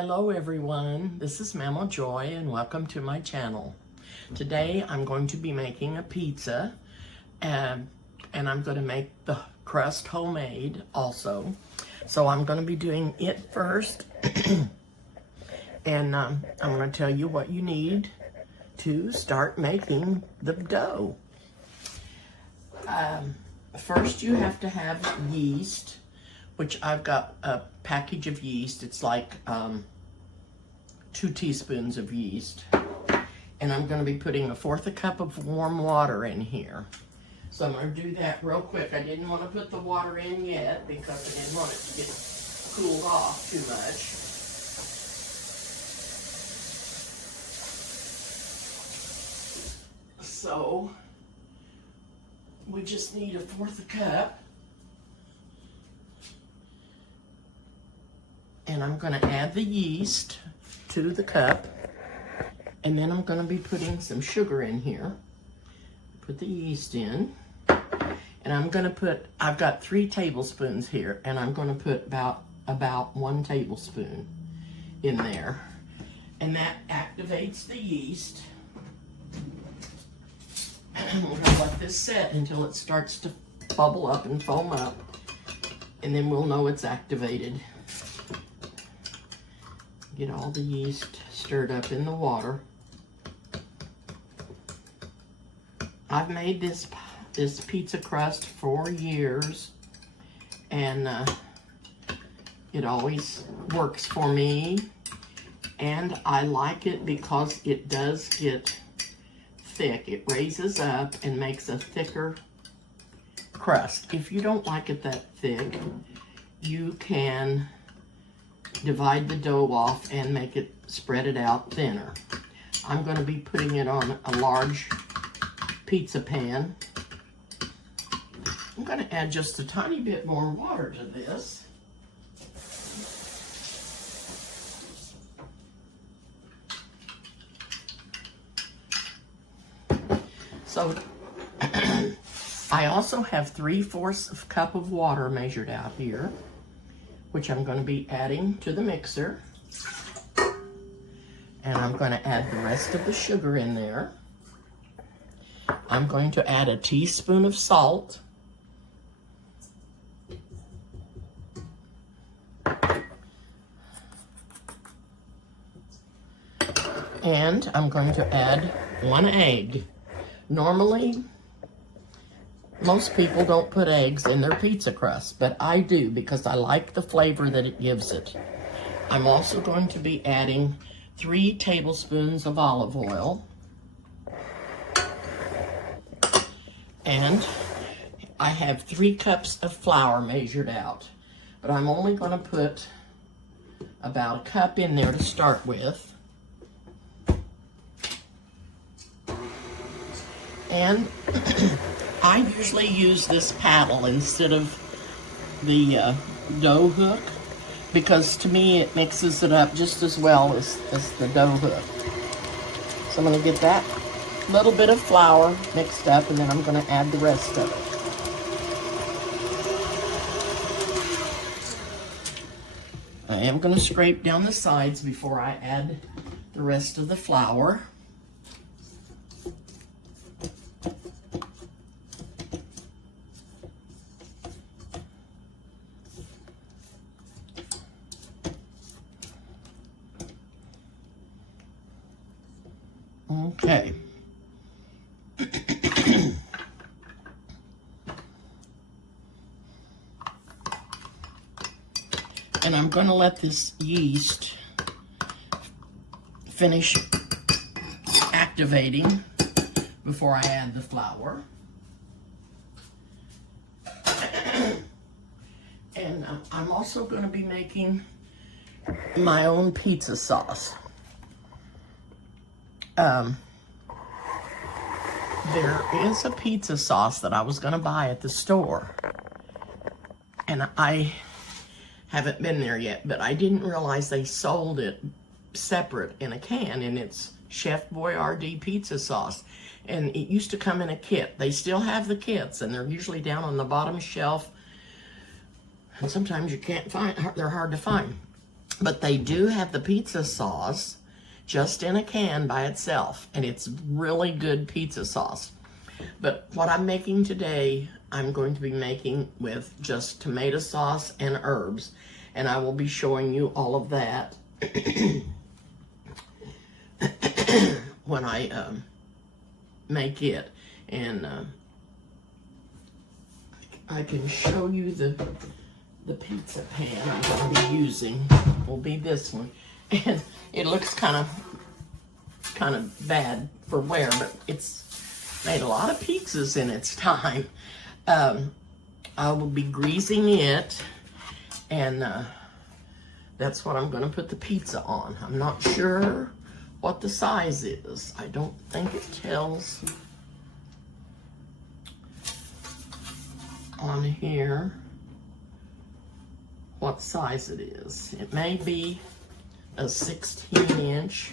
Hello everyone, this is Mama Joy and welcome to my channel. Today I'm going to be making a pizza and I'm going to make the crust homemade also. So I'm going to be doing it first and I'm going to tell you what you need to start making the dough. First you have to have yeast, which I've got a package of yeast. It's like 2 teaspoons of yeast. And I'm going to be putting 1/4 cup of warm water in here. So I'm going to do that real quick. I didn't want to put the water in yet because I didn't want it to get cooled off too much. So we just need 1/4 cup. And I'm going to add the yeast to the cup. And then I'm going to be putting some sugar in here. Put the yeast in. And I'm going to put, I've got 3 tablespoons here. And I'm going to put about 1 tablespoon in there. And that activates the yeast. And we're going to let this set until it starts to bubble up and foam up. And then we'll know it's activated. Get all the yeast stirred up in the water. I've made this pizza crust for years, and it always works for me. And I like it because it does get thick. It raises up and makes a thicker crust. If you don't like it that thick, you can divide the dough off and make it, spread it out thinner. I'm going to be putting it on a large pizza pan. I'm going to add just a tiny bit more water to this. So I also have 3/4 cup of water measured out here, which I'm going to be adding to the mixer. And I'm going to add the rest of the sugar in there. I'm going to add a teaspoon of salt. And I'm going to add 1 egg. Normally, most people don't put eggs in their pizza crust, but I do because I like the flavor that it gives it. I'm also going to be adding 3 tablespoons of olive oil. And I have 3 cups of flour measured out, but I'm only going to put about 1 cup in there to start with. And I usually use this paddle instead of the dough hook because to me it mixes it up just as well as the dough hook. So I'm going to get that little bit of flour mixed up and then I'm going to add the rest of it. I am going to scrape down the sides before I add the rest of the flour. Okay. And I'm going to let this yeast finish activating before I add the flour. And I'm also going to be making my own pizza sauce. There is a pizza sauce that I was going to buy at the store. And I haven't been there yet, but I didn't realize they sold it separate in a can, and it's Chef Boyardee pizza sauce. And it used to come in a kit. They still have the kits, and they're usually down on the bottom shelf. And sometimes you can't find, they're hard to find. But they do have the pizza sauce just in a can by itself, and it's really good pizza sauce. But what I'm making today, I'm going to be making with just tomato sauce and herbs, and I will be showing you all of that when I make it. And I can show you the pizza pan I'm going to be using. Will be this one, and it looks kind of bad for wear, but it's made a lot of pizzas in its time. I will be greasing it, and that's what I'm going to put the pizza on. I'm not sure what the size is. I don't think it tells on here what size it is. It may be a 16-inch.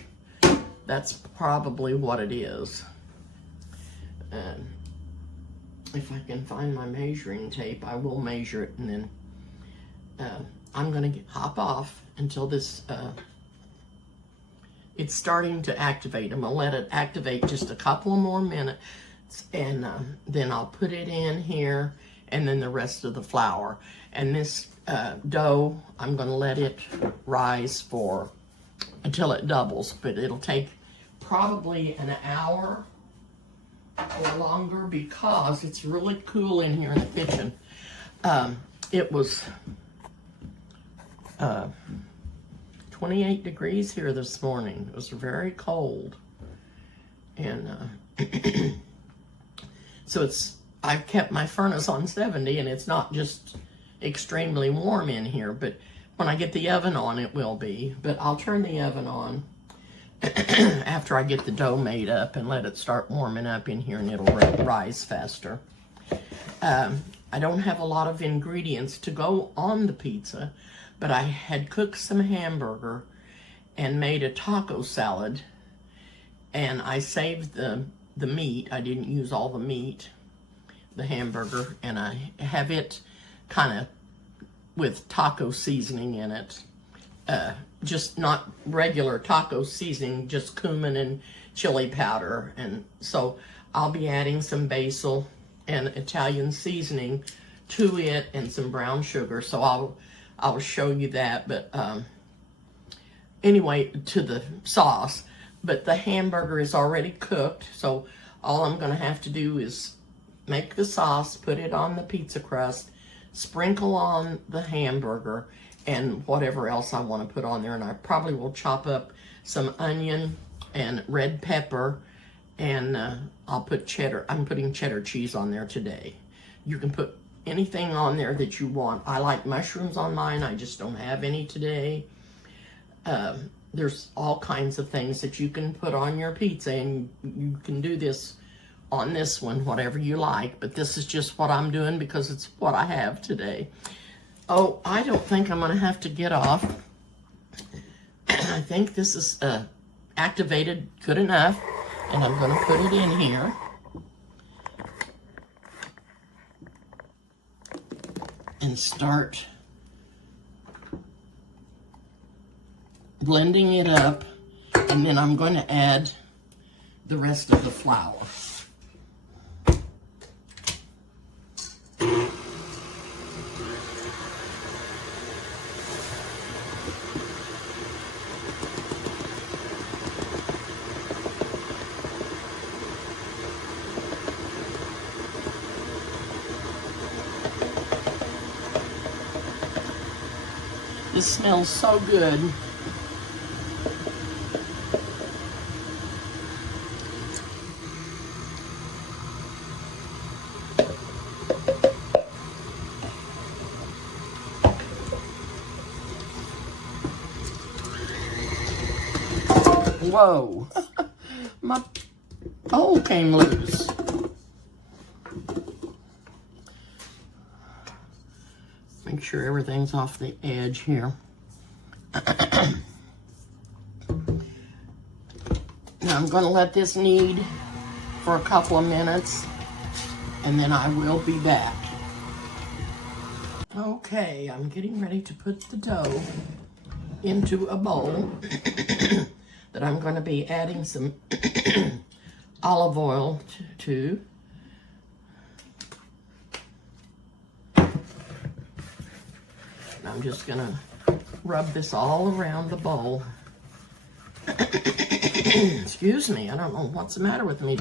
That's probably what it is. And if I can find my measuring tape, I will measure it, and then I'm going to hop off until this, it's starting to activate. I'm going to let it activate just a couple more minutes, and then I'll put it in here, and then the rest of the flour. And this dough, I'm going to let it rise for until it doubles, but it'll take probably an hour or longer because it's really cool in here in the kitchen. It was 28 degrees here this morning. It was very cold. And so I've kept my furnace on 70, and it's not just extremely warm in here, but when I get the oven on, it will be. But I'll turn the oven on after I get the dough made up and let it start warming up in here, and it'll rise faster. I don't have a lot of ingredients to go on the pizza, but I had cooked some hamburger and made a taco salad, and I saved the meat. I didn't use all the meat, the hamburger, and I have it kind of with taco seasoning in it. Just not regular taco seasoning, just cumin and chili powder. And so I'll be adding some basil and Italian seasoning to it and some brown sugar. So I'll show you that. But anyway, to the sauce. But the hamburger is already cooked, so all I'm going to have to do is make the sauce, put it on the pizza crust, sprinkle on the hamburger, and whatever else I want to put on there. And I probably will chop up some onion and red pepper, and I'll put cheddar. I'm putting cheddar cheese on there today. You can put anything on there that you want. I like mushrooms on mine. I just don't have any today. There's all kinds of things that you can put on your pizza, and you can do this on this one, whatever you like. But this is just what I'm doing because it's what I have today. Oh, I don't think I'm going to have to get off. I think this is activated good enough, and I'm going to put it in here. And start blending it up, and then I'm going to add the rest of the flour. This smells so good. Whoa, my bowl came loose. Make sure everything's off the edge here. Now I'm going to let this knead for a couple of minutes, and then I will be back. Okay, I'm getting ready to put the dough into a bowl that I'm going to be adding some olive oil to. I'm just going to rub this all around the bowl. Excuse me, I don't know what's the matter with me.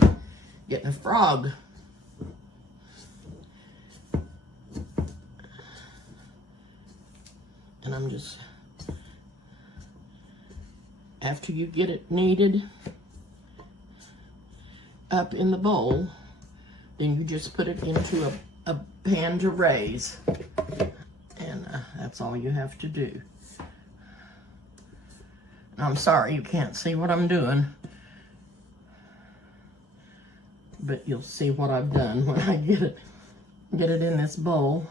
Getting a frog. And I'm just, after you get it kneaded up in the bowl, then you just put it into a pan to raise. And that's all you have to do. I'm sorry you can't see what I'm doing, but you'll see what I've done when I get it in this bowl.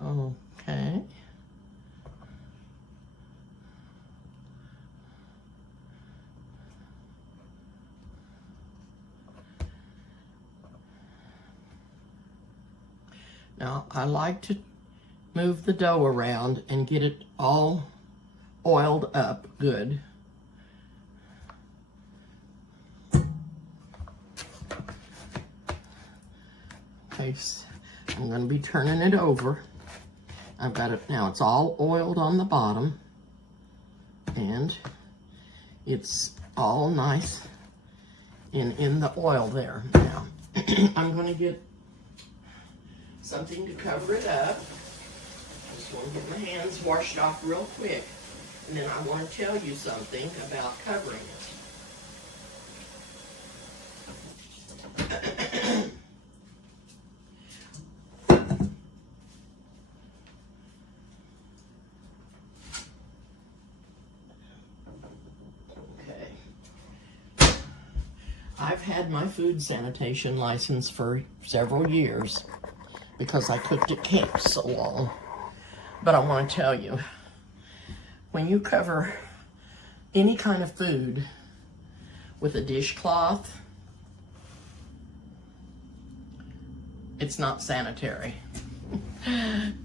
Okay. Now, I like to move the dough around and get it all oiled up good. Okay, so I'm going to be turning it over. I've got it now, it's all oiled on the bottom, and it's all nice in the oil there. Now, I'm going to get something to cover it up. Just want to get my hands washed off real quick, and then I want to tell you something about covering it. I've had my food sanitation license for several years because I cooked at camp so long. But I want to tell you, when you cover any kind of food with a dishcloth, it's not sanitary.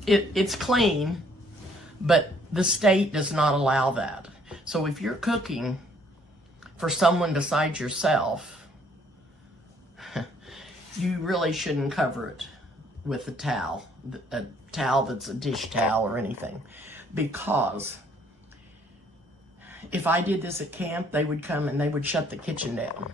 It's clean, but the state does not allow that. So if you're cooking for someone besides yourself, you really shouldn't cover it with a towel that's a dish towel or anything, because if I did this at camp, they would come and they would shut the kitchen down.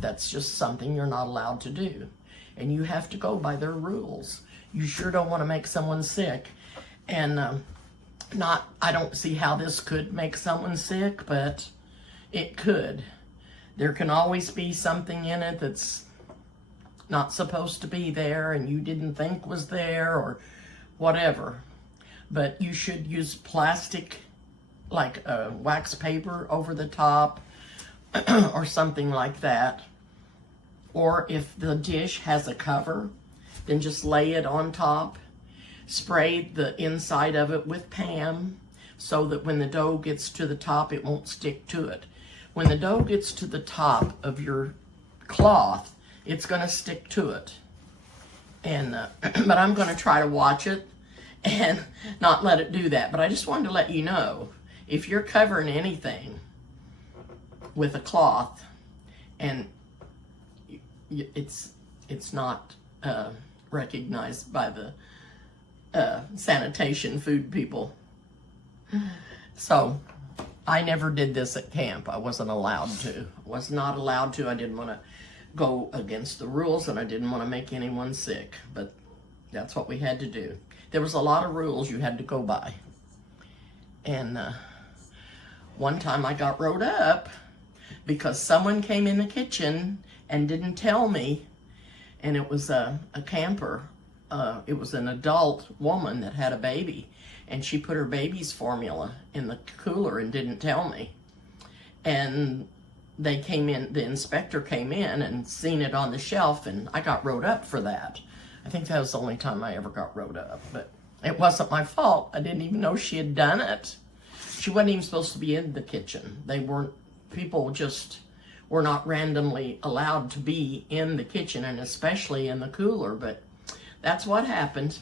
That's just something you're not allowed to do, and you have to go by their rules. You sure don't want to make someone sick, and I don't see how this could make someone sick, but it could. There can always be something in it that's not supposed to be there and you didn't think was there or whatever. But you should use plastic, like wax paper over the top or something like that. Or if the dish has a cover, then just lay it on top. Spray the inside of it with Pam so that when the dough gets to the top, it won't stick to it. When the dough gets to the top of your cloth, it's going to stick to it. And but I'm going to try to watch it and not let it do that. But I just wanted to let you know, if you're covering anything with a cloth and it's not recognized by the sanitation food people. So I never did this at camp. I wasn't allowed to. Was not allowed to. I didn't want to go against the rules, and I didn't want to make anyone sick. But that's what we had to do. There was a lot of rules you had to go by. And one time I got wrote up because someone came in the kitchen and didn't tell me, and it was a camper. It was an adult woman that had a baby, and she put her baby's formula in the cooler and didn't tell me. And they came in, the inspector came in and seen it on the shelf, and I got wrote up for that. I think that was the only time I ever got wrote up. But It wasn't my fault. I didn't even know she had done it. She wasn't even supposed to be in the kitchen. People just were not randomly allowed to be in the kitchen, and especially in the cooler, but that's what happened.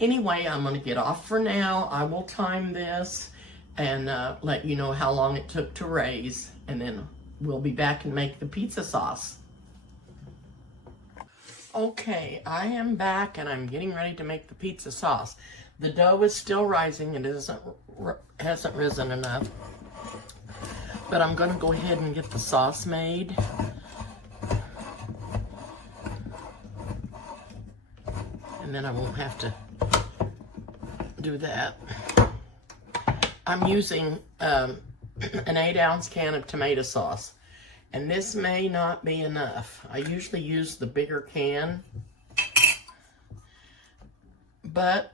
Anyway, I'm going to get off for now. I will time this and let you know how long it took to raise, and then we'll be back and make the pizza sauce. Okay, I am back and I'm getting ready to make the pizza sauce. The dough is still rising. It hasn't risen enough. But I'm going to go ahead and get the sauce made. And then I won't have to do that. I'm using an 8-ounce can of tomato sauce. And this may not be enough. I usually use the bigger can. But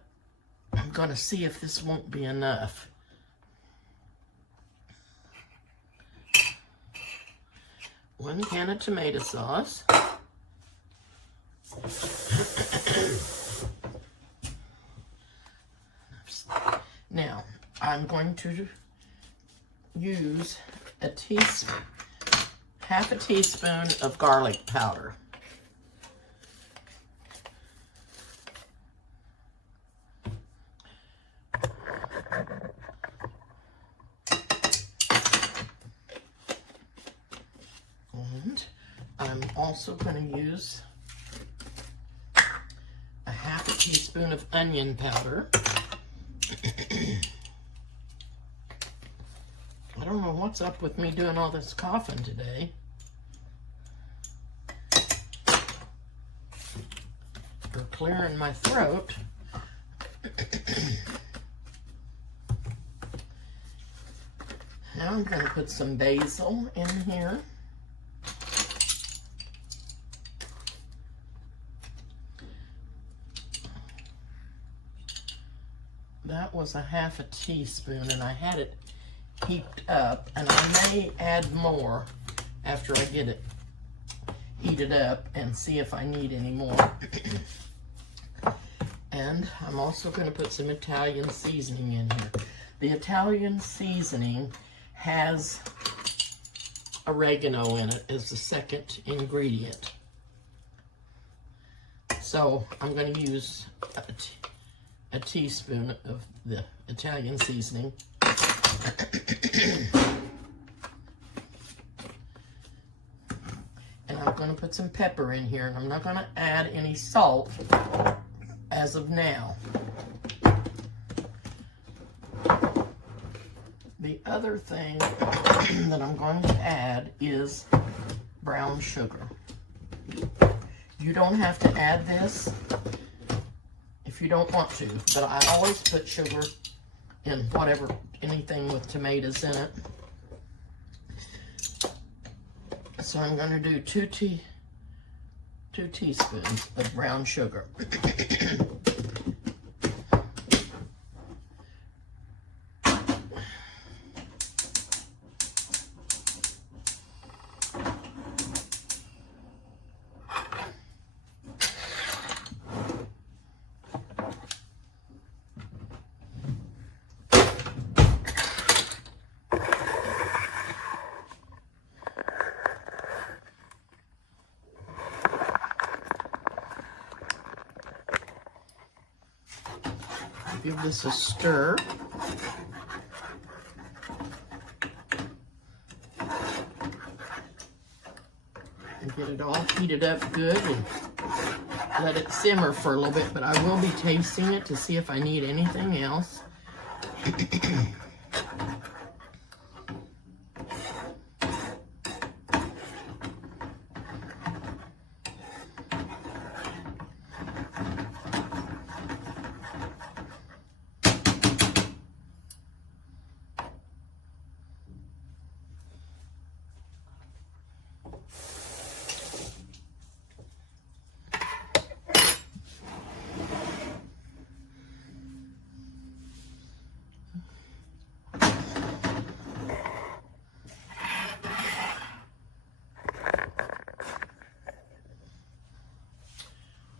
I'm going to see if this won't be enough. One can of tomato sauce. Now, I'm going to use half a teaspoon of garlic powder. And I'm also going to use a half a teaspoon of onion powder. I don't know what's up with me doing all this coughing today. Or clearing my throat. Now I'm going to put some basil in here. That was a half a teaspoon, and I had it heaped up, and I may add more after I get it heated up and see if I need any more. And I'm also going to put some Italian seasoning in here. The Italian seasoning has oregano in it as the second ingredient. So I'm going to use a teaspoon of the Italian seasoning. And I'm going to put some pepper in here, and I'm not going to add any salt as of now. The other thing that I'm going to add is brown sugar. You don't have to add this if you don't want to, but I always put sugar in anything with tomatoes in it. So I'm going to do two teaspoons of brown sugar. Give this a stir. And get it all heated up good and let it simmer for a little bit, but I will be tasting it to see if I need anything else.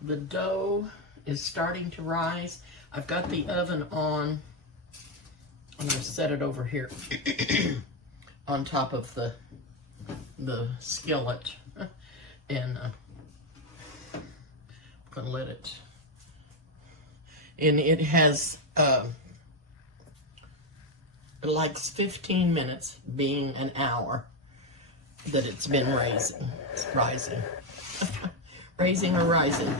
The dough is starting to rise. I've got the oven on. I'm going to set it over here on top of the skillet, and I'm going to let it, and it has it likes 15 minutes being an hour that it's been rising, raising or rising.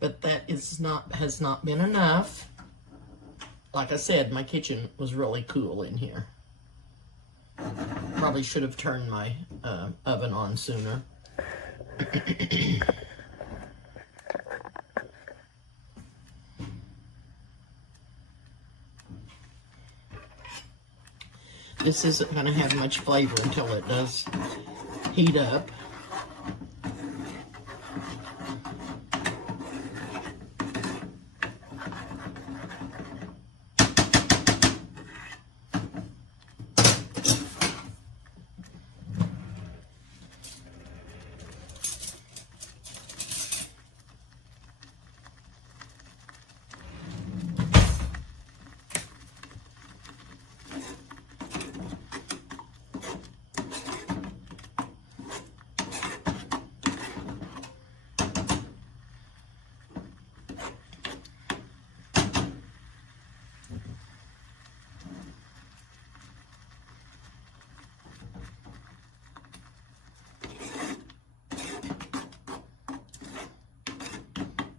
But that has not been enough. Like I said, my kitchen was really cool in here. Probably should have turned my oven on sooner. This isn't going to have much flavor until it does heat up.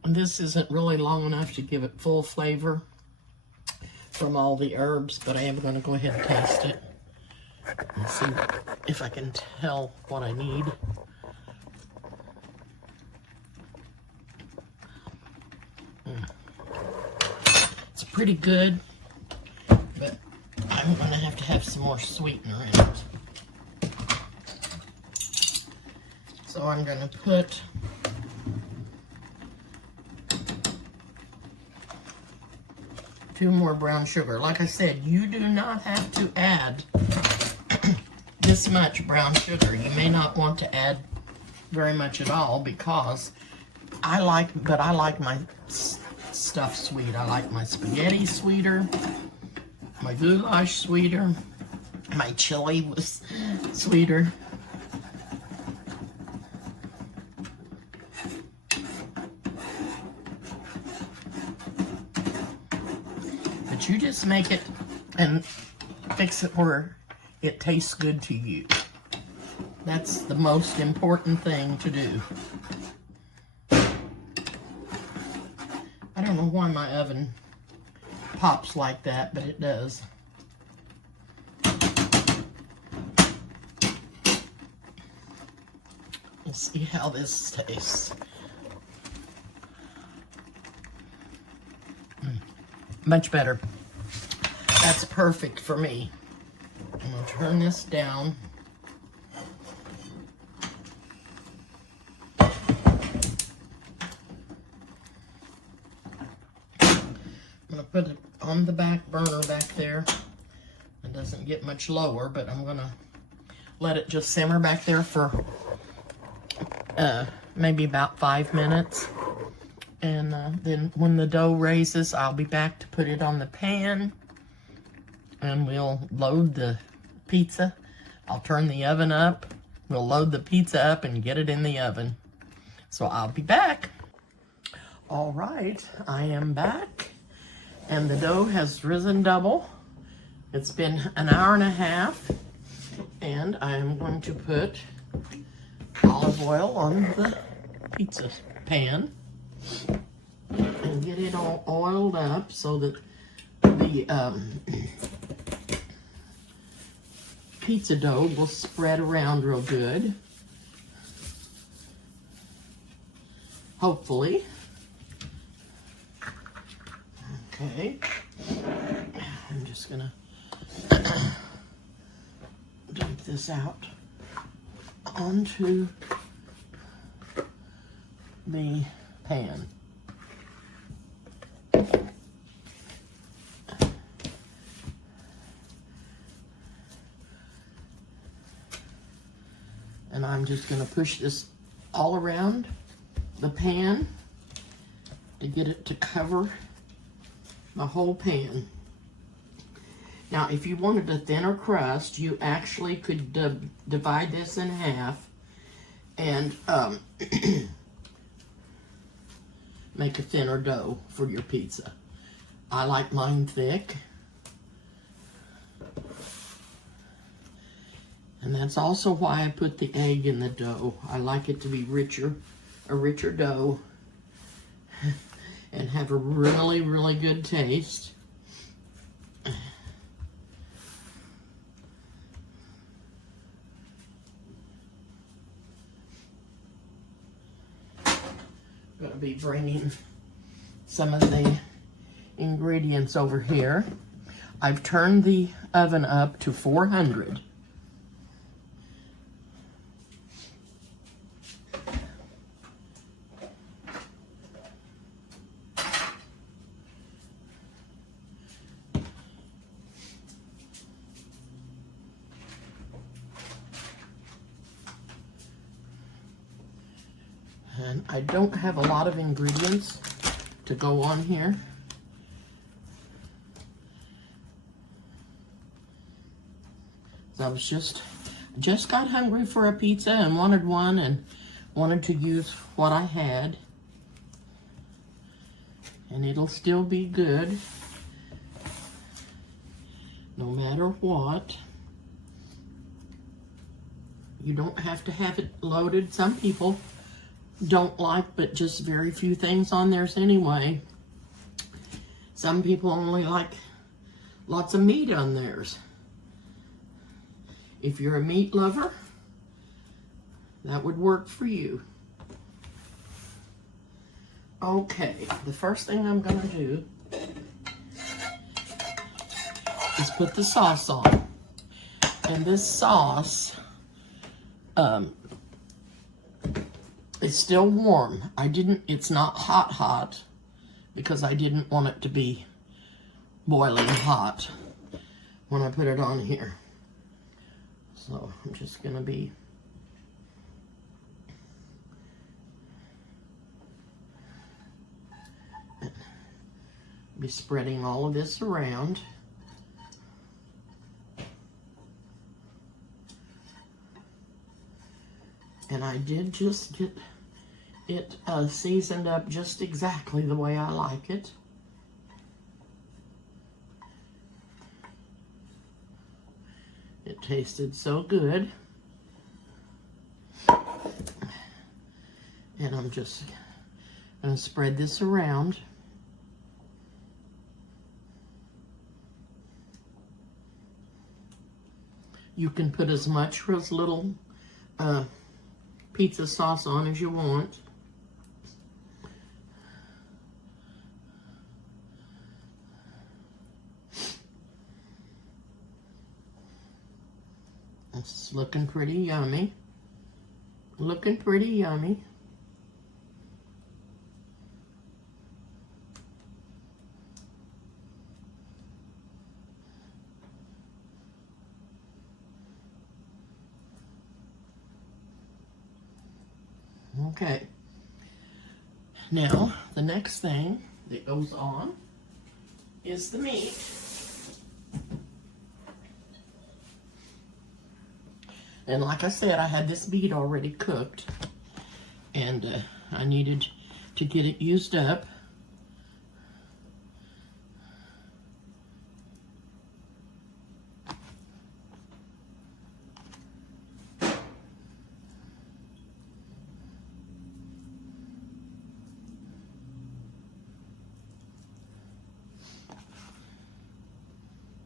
This isn't really long enough to give it full flavor from all the herbs, but I am going to go ahead and taste it and see if I can tell what I need. It's pretty good, but I'm going to have some more sweetener in it. So I'm going to put two more brown sugar. Like I said, you do not have to add this much brown sugar. You may not want to add very much at all, because I like my stuff sweet. I like my spaghetti sweeter, my goulash sweeter, my chili was sweeter. But you just make it and fix it where it tastes good to you. That's the most important thing to do. I don't know why my oven pops like that, but it does. Let's see how this tastes. Much better. That's perfect for me. I'm going to turn this down. I'm going to put it on the back burner back there. It doesn't get much lower, but I'm going to let it just simmer back there for maybe about 5 minutes. And then when the dough raises, I'll be back to put it on the pan. And we'll load the pizza. I'll turn the oven up. We'll load the pizza up and get it in the oven. So I'll be back. All right, I am back. And the dough has risen double. It's been an hour and a half. And I am going to put olive oil on the pizza pan and get it all oiled up so that the pizza dough will spread around real good. Hopefully. Okay. I'm just gonna dump this out onto the pan. And I'm just going to push this all around the pan to get it to cover the whole pan. Now, if you wanted a thinner crust, you actually could divide this in half and make a thinner dough for your pizza. I like mine thick. And that's also why I put the egg in the dough. I like it to be richer, a richer dough, and have a really, really good taste. I'm going to be bringing some of the ingredients over here. I've turned the oven up to 400. And I don't have a lot of ingredients to go on here. So I was just got hungry for a pizza and wanted one and wanted to use what I had. And it'll still be good no matter what. You don't have to have it loaded. Some people don't like but just very few things on theirs anyway. Some people only like lots of meat on theirs. If you're a meat lover, that would work for you. Okay, the first thing I'm gonna do is put the sauce on. And this sauce, it's still warm. It's not hot because I didn't want it to be boiling hot when I put it on here. So I'm just gonna be spreading all of this around. And I did just get it seasoned up just exactly the way I like it. It tasted so good. And I'm just going to spread this around. You can put as much or as little pizza sauce on as you want. It's looking pretty yummy. Looking pretty yummy. Okay, now the next thing that goes on is the meat. And like I said, I had this meat already cooked and I needed to get it used up.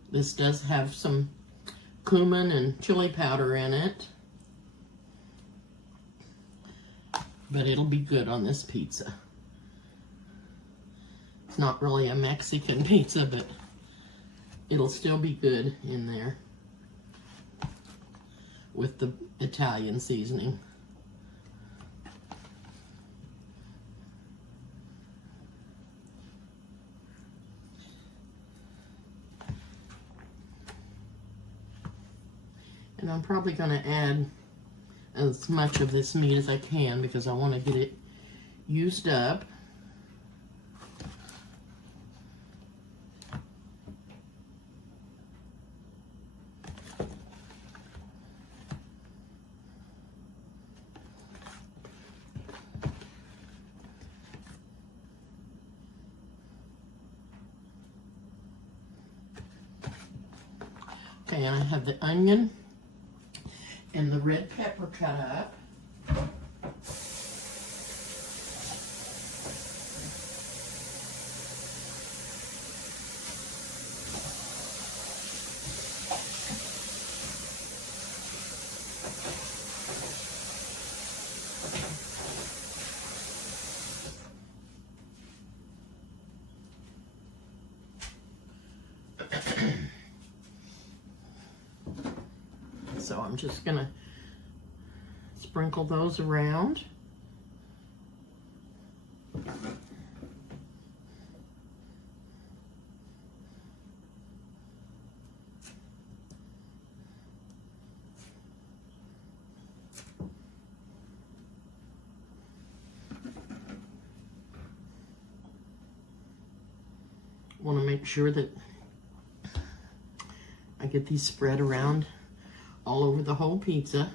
This does have some cumin and chili powder in it, but it'll be good on this pizza. It's not really a Mexican pizza, but it'll still be good in there with the Italian seasoning. And I'm probably going to add as much of this meat as I can because I want to get it used up. Okay, and I have the onion and the red pepper cut up. So I'm just gonna sprinkle those around. Want to make sure that I get these spread around all over the whole pizza.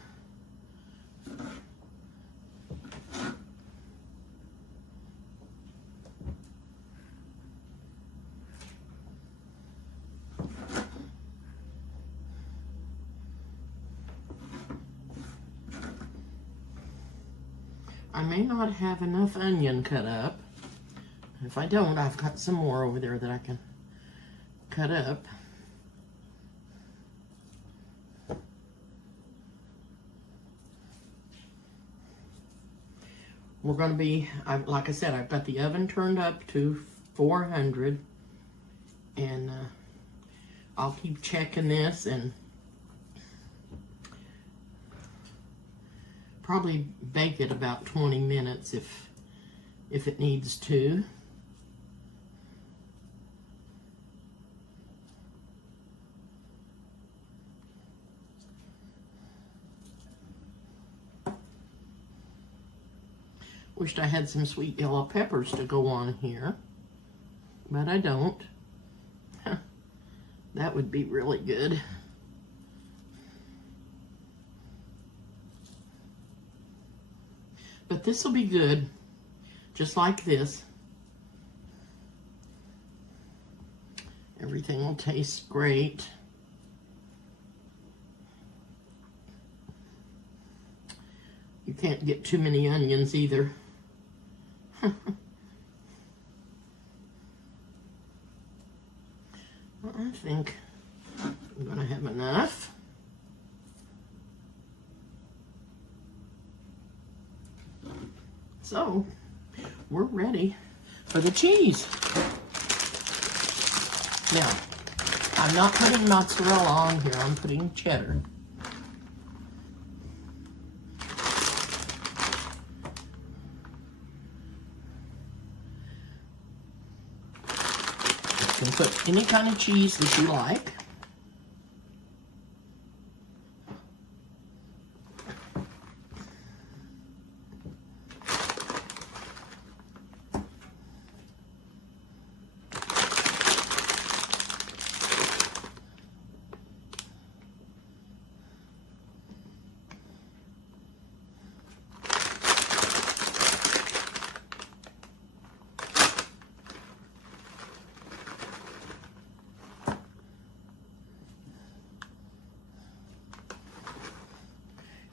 I may not have enough onion cut up. If I don't, I've got some more over there that I can cut up. We're going to be, like I said, I've got the oven turned up to 400, and I'll keep checking this and probably bake it about 20 minutes if it needs to. Wished I had some sweet yellow peppers to go on here, but I don't. That would be really good. But this will be good, just like this. Everything will taste great. You can't get too many onions either. Well, I think I'm gonna have enough. So, we're ready for the cheese. Now, I'm not putting mozzarella on here, I'm putting cheddar. You can put any kind of cheese that you like.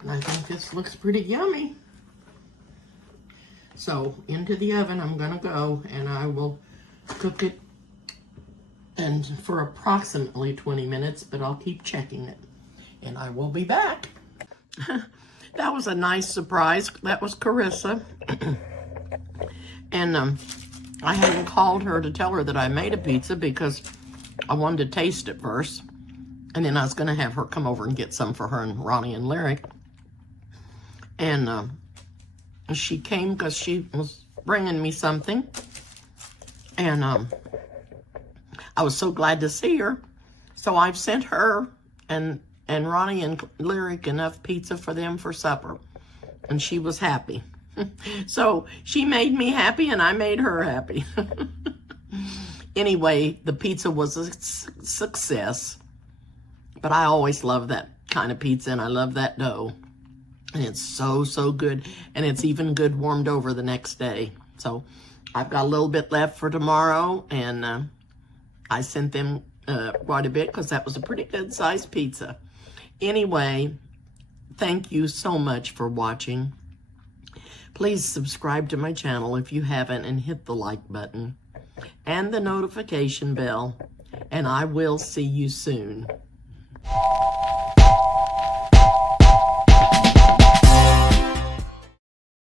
And I think this looks pretty yummy. So into the oven I'm gonna go, and I will cook it and for approximately 20 minutes, but I'll keep checking it. And I will be back. That was a nice surprise. That was Carissa. And I hadn't called her to tell her that I made a pizza because I wanted to taste it first. And then I was gonna have her come over and get some for her and Ronnie and Lyric. And she came because she was bringing me something. And I was so glad to see her. So I've sent her and Ronnie and Lyric enough pizza for them for supper. And she was happy. So she made me happy and I made her happy. Anyway, the pizza was a success. But I always love that kind of pizza, and I love that dough. And it's so, so good. And it's even good warmed over the next day. So I've got a little bit left for tomorrow, and I sent them quite a bit because that was a pretty good sized pizza. Anyway, thank you so much for watching. Please subscribe to my channel if you haven't and hit the like button and the notification bell. And I will see you soon.